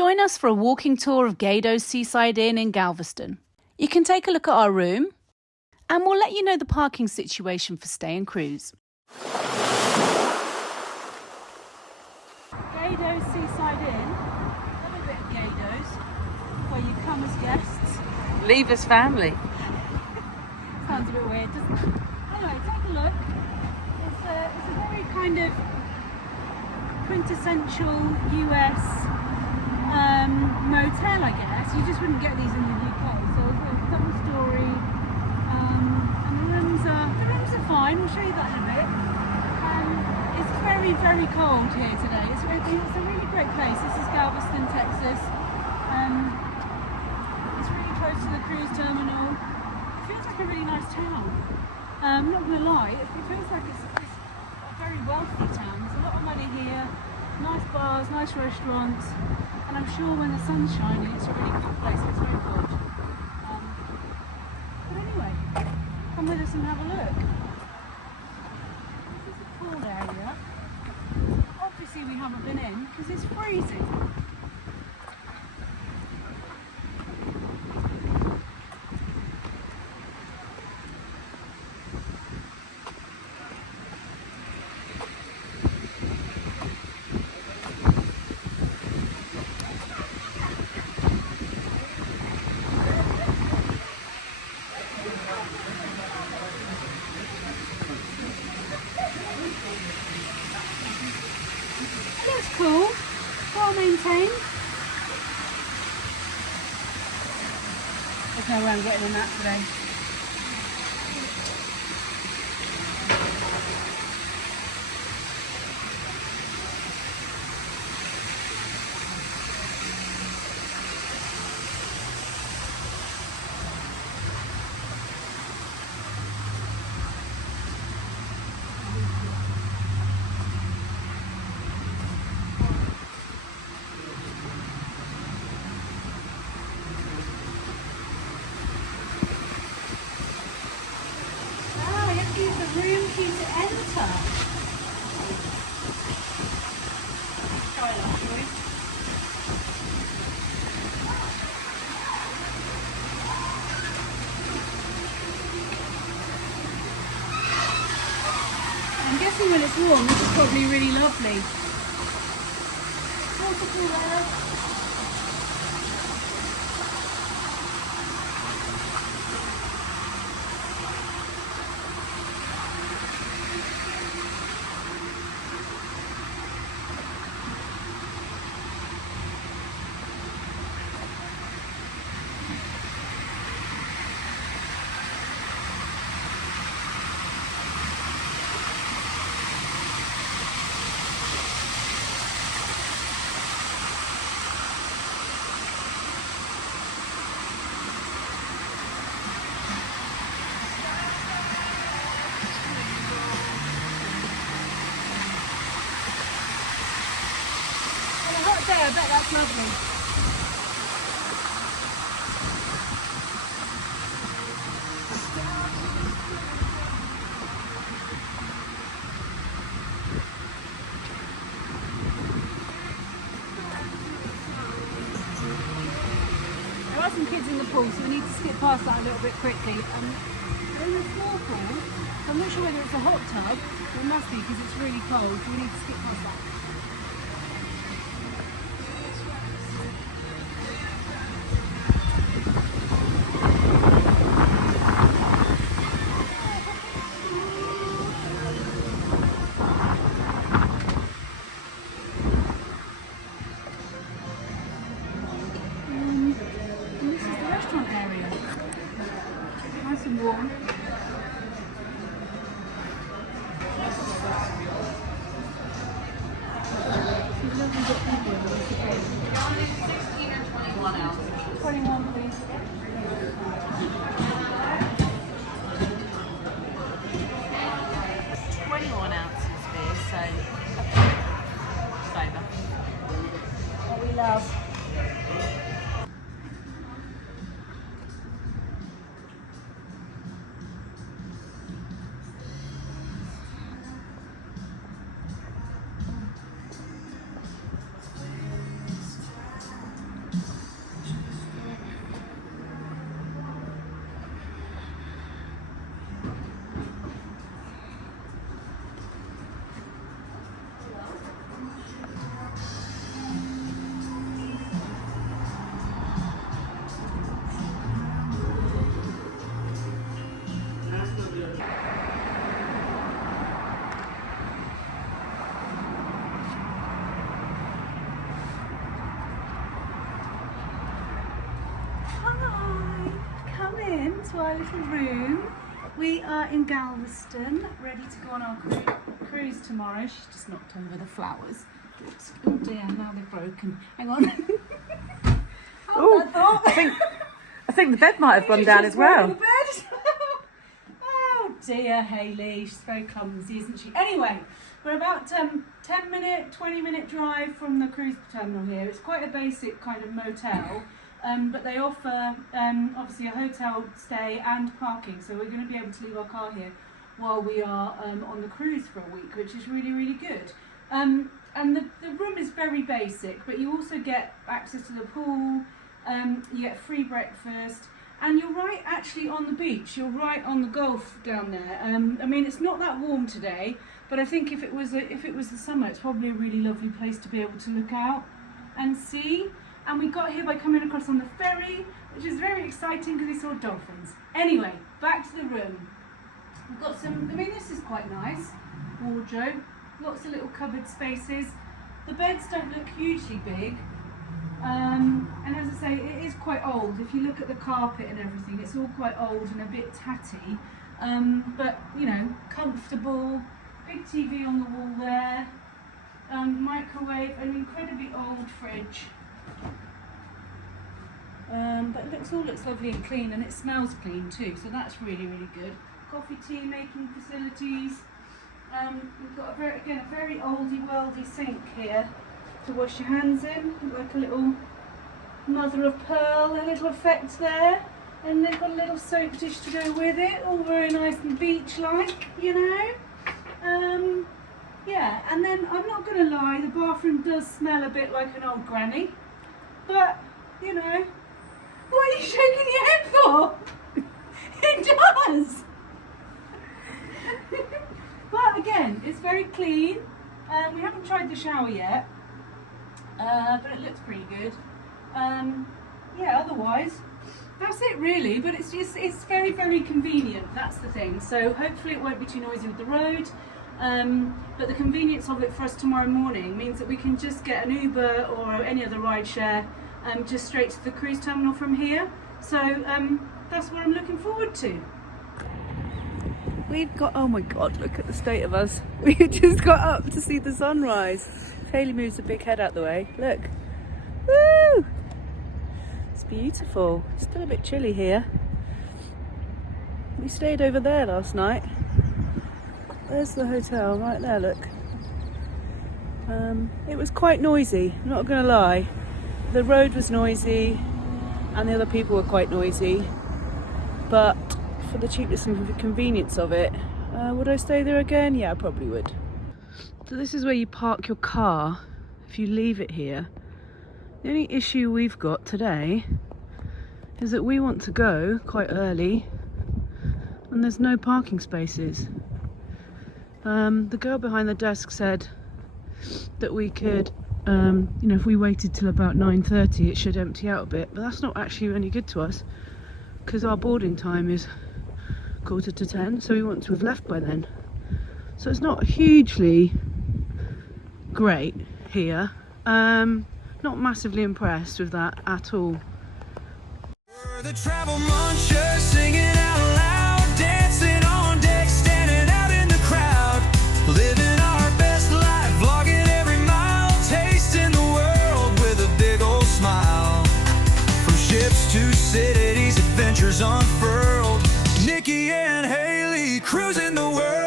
Join us for a walking tour of Gado's Seaside Inn in Galveston. You can take a look at our room and we'll let you know the parking situation for stay and cruise. Gado's Seaside Inn, another bit of Gado's, where you come as guests. Leave as family. Sounds a bit weird, doesn't it? Anyway, take a look. It's a very kind of quintessential US motel, I guess. You just wouldn't get these in the UK. So it's a double story, and the rooms are fine. We'll show you that in a bit. It's very, very cold here today. It's a really great place. This is Galveston, Texas. It's really close to the cruise terminal. It feels like a really nice town. I'm not going to lie, it feels like it's a very wealthy town. There's a lot of money here, nice bars, nice restaurants, and I'm sure when the sun's shining it's a really cool place. It's very cold. But anyway, come with us and have a look. This is a pool area. Obviously we haven't been in because it's freezing. That's cool, well maintained. There's no way I'm getting in that today. Room key to enter. Try that, shall we? I'm guessing when it's warm, this is probably really lovely. Waterfall there. I bet that's lovely. There are some kids in the pool, so we need to skip past that a little bit quickly. They're in a small pool, so I'm not sure whether it's a hot tub, but it must be because it's really cold, so we need to skip past that. Nice and warm. to our little room. We are in Galveston, ready to go on our cruise tomorrow. She's just knocked over the flowers. Oops. Oh dear, now they're broken. Hang on. Oh, I think the bed might have gone down as well. The bed. Oh dear, Hayley. She's very clumsy, isn't she? Anyway, we're about 10-minute, 20-minute drive from the cruise terminal here. It's quite a basic kind of motel. But they offer obviously a hotel stay and parking, so we're going to be able to leave our car here while we are on the cruise for a week, which is really, really good. And the room is very basic, but you also get access to the pool, you get free breakfast, and you're right actually on the beach. You're right on the Gulf down there. I mean, it's not that warm today, but I think if it was the summer, it's probably a really lovely place to be able to look out and see. And we got here by coming across on the ferry, which is very exciting because we saw dolphins. Anyway, back to the room. We've got some, I mean, this is quite nice. Wardrobe, lots of little cupboard spaces. The beds don't look hugely big. And as I say, it is quite old. If you look at the carpet and everything, it's all quite old and a bit tatty. But, you know, comfortable. Big TV on the wall there. Microwave, an incredibly old fridge. But it all looks lovely and clean, and it smells clean too, so that's really, really good. Coffee, tea making facilities. We've got a very oldie worldy sink here to wash your hands in, like a little mother of pearl, a little effect there. And they've got a little soap dish to go with it, all very nice and beach-like, you know. Yeah, and then I'm not going to lie, the bathroom does smell a bit like an old granny, but you know, what are you shaking your head for? It does. But again, it's very clean. We haven't tried the shower yet, but it looks pretty good. Yeah, otherwise, that's it really. But it's very, very convenient. That's the thing. So hopefully it won't be too noisy with the road. But the convenience of it for us tomorrow morning means that we can just get an Uber or any other ride share just straight to the cruise terminal from here. So that's what I'm looking forward to. We've got, oh my God, look at the state of us. We just got up to see the sunrise. Hayley moves a big head out the way. Look. Woo! It's beautiful. It's still a bit chilly here. We stayed over there last night. There's the hotel right there, look. It was quite noisy, I'm not going to lie. The road was noisy and the other people were quite noisy. But for the cheapness and convenience of it, would I stay there again? Yeah, I probably would. So this is where you park your car if you leave it here. The only issue we've got today is that we want to go quite early and there's no parking spaces. The girl behind the desk said that we could, you know, if we waited till about 9:30 it should empty out a bit, but that's not actually any good to us because our boarding time is 9:45, so we want to have left by then. So it's not hugely great here. Not massively impressed with that at all. The travel munchers singing out loud, dancing on deck, standing out in the crowd, living our best life, vlogging every mile, tasting the world with a big old smile. From ships to cities, adventures unfurled, Nikki and Hayley cruising the world.